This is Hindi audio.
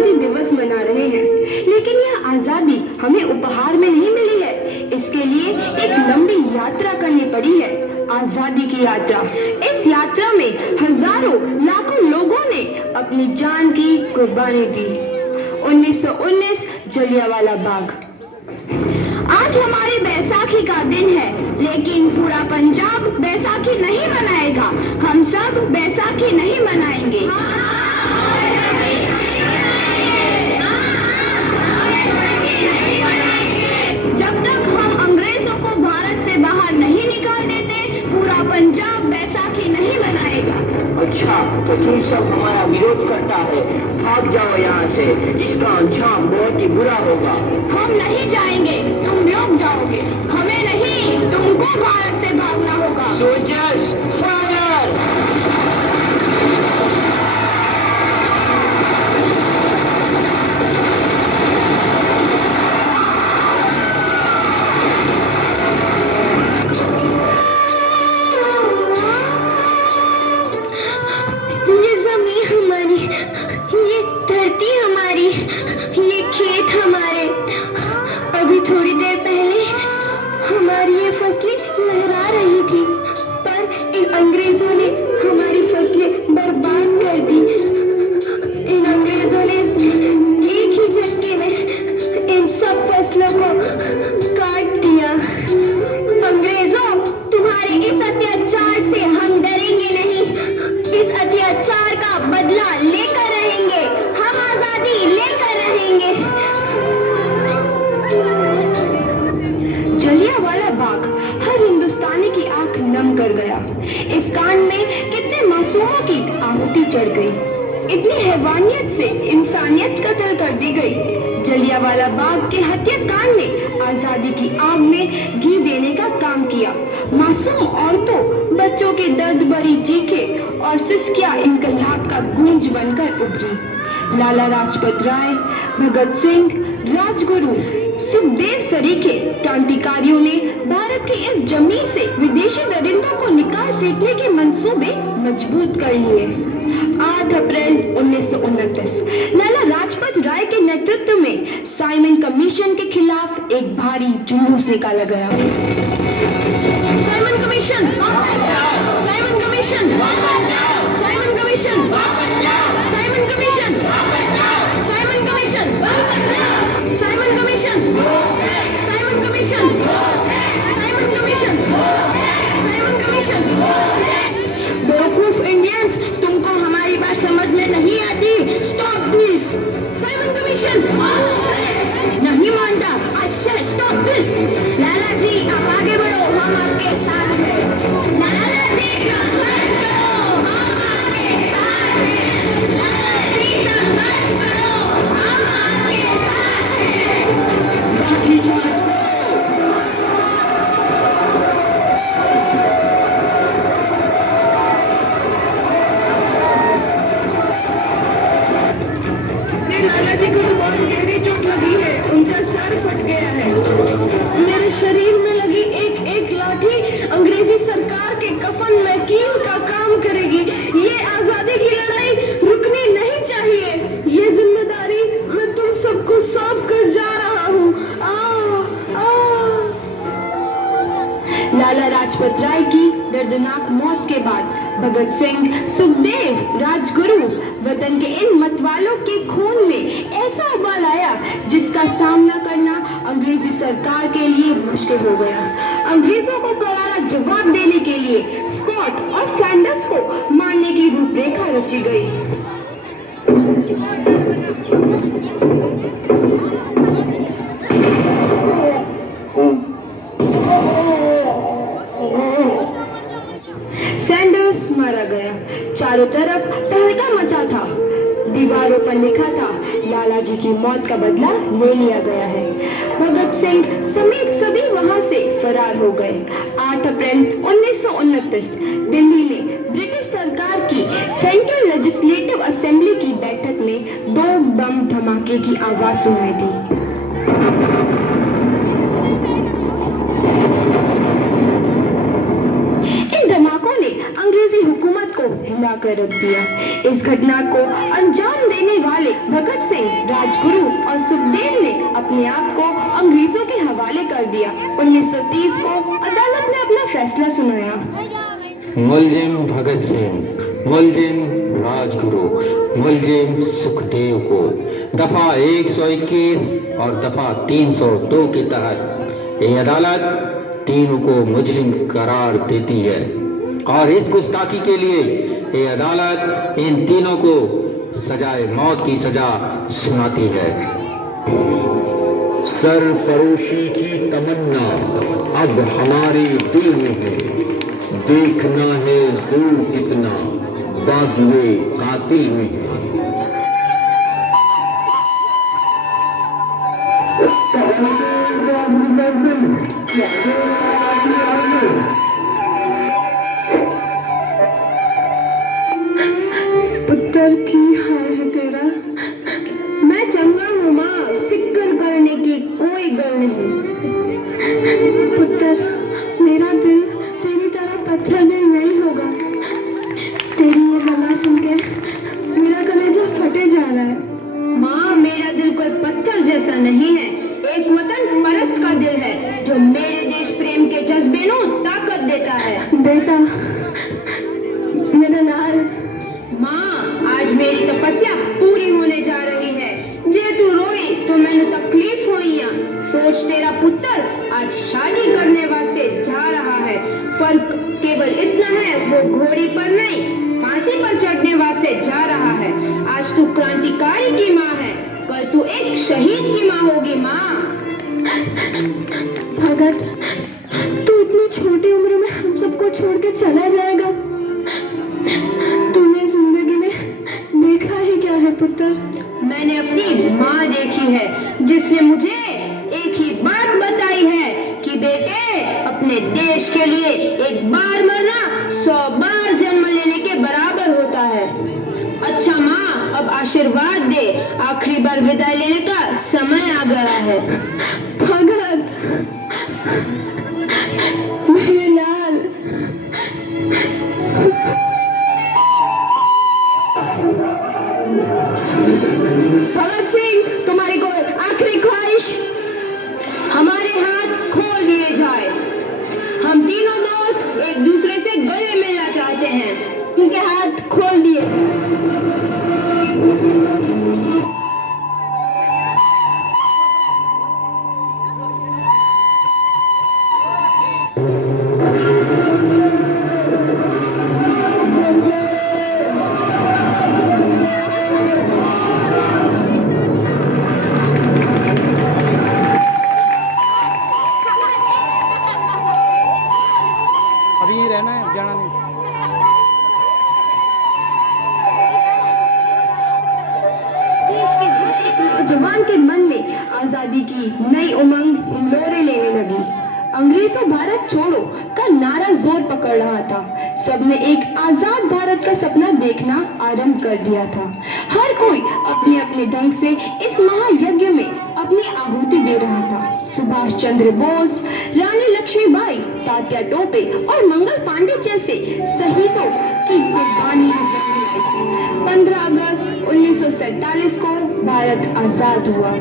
आज़ादी दिवस मना रहे हैं, लेकिन यह आज़ादी हमें उपहार में नहीं मिली है। इसके लिए एक लंबी यात्रा करनी पड़ी है, आज़ादी की यात्रा। इस यात्रा में हजारों लाखों लोगों ने अपनी जान की कुर्बानी दी। 1919 जलियांवाला बाग। आज हमारी बैसाखी का दिन है, लेकिन पूरा पंजाब बैसाखी नहीं मनाएगा। हम सब बैसाखी नहीं मनाएंगे। जब तक हम अंग्रेजों को भारत से बाहर नहीं निकाल देते, पूरा पंजाब बैसाखी नहीं मनाएगा। अच्छा, तो तुम सब हमारा विरोध करता है। भाग जाओ यहाँ से, इसका अंजाम बहुत ही बुरा होगा। हम नहीं जाएंगे, तुम लोग जाओगे। हमें नहीं, तुमको भारत से भागना होगा। Soldiers fire! ये जमीन हमारी, ये धरती हमारी, ये खेत हमारे। अभी थोड़ी देर पहले हमारी ये फसलें लहरा रही थी, पर इन अंग्रेजों ने हमारी फसलें बर्बाद कर दी। इन अंग्रेजों ने एक ही झटके में इन सब फसलों को काट दिया। अंग्रेजों, तुम्हारे इस अत्याचार से हम डरेंगे नहीं। इस अत्याचार का बदला लेकर रहेंगे। हम आजादी लेकर रहेंगे। जलियांवाला बाग हर हिंदुस्तानी की आंख नम कर गया। इस कांड में कितने मासूमों की आहुति चढ़ गई। इतनी हैवानियत से इंसानियत कत्ल कर दी गई। जलियांवाला बाग के हत्याकांड ने आजादी की आग में घी देने का काम किया। मासूम औरतों, बच्चों के दर्द भरी चीखें और सिसकियां इनकलाब का गूंज बनकर उभरी। लाला लाजपत राय, भगत सिंह, राजगुरु, सुखदेव सरीखे क्रांतिकारियों ने भारत की इस जमीन से विदेशी दरिंदों को निकाल फेंकने के मंसूबे मजबूत कर लिए। 8 अप्रैल 1929 लाला लाजपत राय के नेतृत्व में साइमन कमीशन के खिलाफ एक भारी जुलूस निकाला गया। Simon commission, Simon commission, Simon commission, Simon commission, Simon commission, Simon commission, Simon commission, Simon commission, Simon commission. बेवकूफ इंडियंस, तुमको हमारी बात समझ में नहीं आती। Stop this. साइमन कमीशन नहीं मानता। अच्छा, स्टॉप दिस। लाला जी, आप आगे बढ़ो, हम आपके साथ हैं। लाला जी, संघर्ष करो, हम आपके साथ हैं। लाला जी, संघर्ष करो, हम आपके साथ हैं। बाकी चार्ज लाला जी को तो बहुत गहरी चोट लगी है। उनका सर फट गया है। मेरे शरीर में लगी एक एक लाठी अंग्रेजी सरकार के कफन में कील का काम करेगी। ये आजादी की लड़ाई रुकनी नहीं चाहिए। ये जिम्मेदारी मैं तुम सबको सौंप कर जा रहा हूँ। लाला लाजपत राय की दर्दनाक मौत के बाद भगत सिंह, सुखदेव, राजगुरु वतन के इन मतवालों के खून में ऐसा उबाल आया जिसका सामना करना अंग्रेजी सरकार के लिए मुश्किल हो गया। अंग्रेजों को करारा जवाब देने के लिए स्कॉट और फ्लैंडर्स को मारने की रूपरेखा रची गई। सैंडर्स मारा गया। चारों तरफ तहलका मचा था। दीवारों पर लिखा था, लाला जी की मौत का बदला ले लिया गया है। भगत सिंह समेत सभी वहां से फरार हो गए। 8 अप्रैल 1929 दिल्ली में ब्रिटिश सरकार की सेंट्रल लेजिस्लेटिव असेंबली की बैठक में 2 बम धमाके की आवाज सुनाई दी। इन धमाकों ने अंग्रेजी हुकूमत को हिलाकर रख दिया। इस घटना को अंजाम देने वाले भगत सिंह, राजगुरु और सुखदेव ने अपने आप को अंग्रेजों के हवाले कर दिया। 1930 को अदालत ने अपना फैसला सुनाया। मुलजिम भगत सिंह, मुलजिम राजगुरु, मुलजिम सुखदेव को दफा 121 और दफा 302 के तहत ये अदालत तीनों को मुजरिम करार देती है और इस गुस्ताखी के लिए ये अदालत इन तीनों को सजाए मौत की सजा सुनाती है। सरफरोशी की तमन्ना अब हमारे दिल में है, देखना है जोर कितना बाजुए कातिल में है। पुत्र की हाल है तेरा, मैं चंगा हूँ माँ, फिक्र करने की कोई गल नहीं। पुत्र, मेरा दिल तेरी तरह पत्थर दिल नहीं होगा। तेरी ये गला सुन के मेरा कलेजा फटे जा रहा है। माँ, मेरा दिल कोई पत्थर जैसा नहीं है, एक वतन परस्त का दिल है जो मेरे देश प्रेम के जज्बे को ताकत देता है। बेटा, मेरा लाल। माँ, आज मेरी तपस्या पूरी होने जा रही है। जे तू रोई तो मैंने तकलीफ हुई। सोच, तेरा पुत्र आज शादी करने वास्ते जा रहा है। फर्क केवल इतना है, वो घोड़ी पर नहीं फांसी पर चढ़ने वास्ते जा रहा है। आज तू क्रांतिकारी की माँ है, कल तू एक शहीद की माँ होगी। माँ भगत, तू इतनी छोटी उम्र में हम सबको छोड़ के चला जाएगा? तूने जिंदगी में देखा ही क्या है पुत्र? मैंने अपनी माँ देखी है जिसने मुझे एक ही बात बताई है कि बेटे, अपने देश के लिए एक बार मरना 100 बार जन्म लेने के बराबर होता है। अच्छा माँ, अब आशीर्वाद दे, आखिरी बार विदाई लेने का समय आ गया है। भगत, मेरे लाल। भगत सिंह, तुम्हारी कोई आखिरी ख्वाहिश? हमारे हाथ खोल दिए जाए। हम तीनों दोस्त एक दूसरे से गले मिलना चाहते हैं, उनके हाथ खोल दिए जाए। अभी रहना है, जाना नहीं। देश के हर एक नौजवान के मन में आजादी की नई उमंग हिलोरे लेने लगी। अंग्रेजों भारत छोड़ो का नारा जोर पकड़ रहा था। सबने एक आजाद भारत का सपना देखना आरंभ कर दिया था। हर कोई अपने अपने ढंग से इस महायज्ञ में अपनी आहुति दे रहा था। सुभाष चंद्र बोस, रानी लक्ष्मीबाई, तात्या टोपे और मंगल पांडे जैसे शहीदों की कुर्बानी 15 अगस्त 1947 को भारत आजाद हुआ।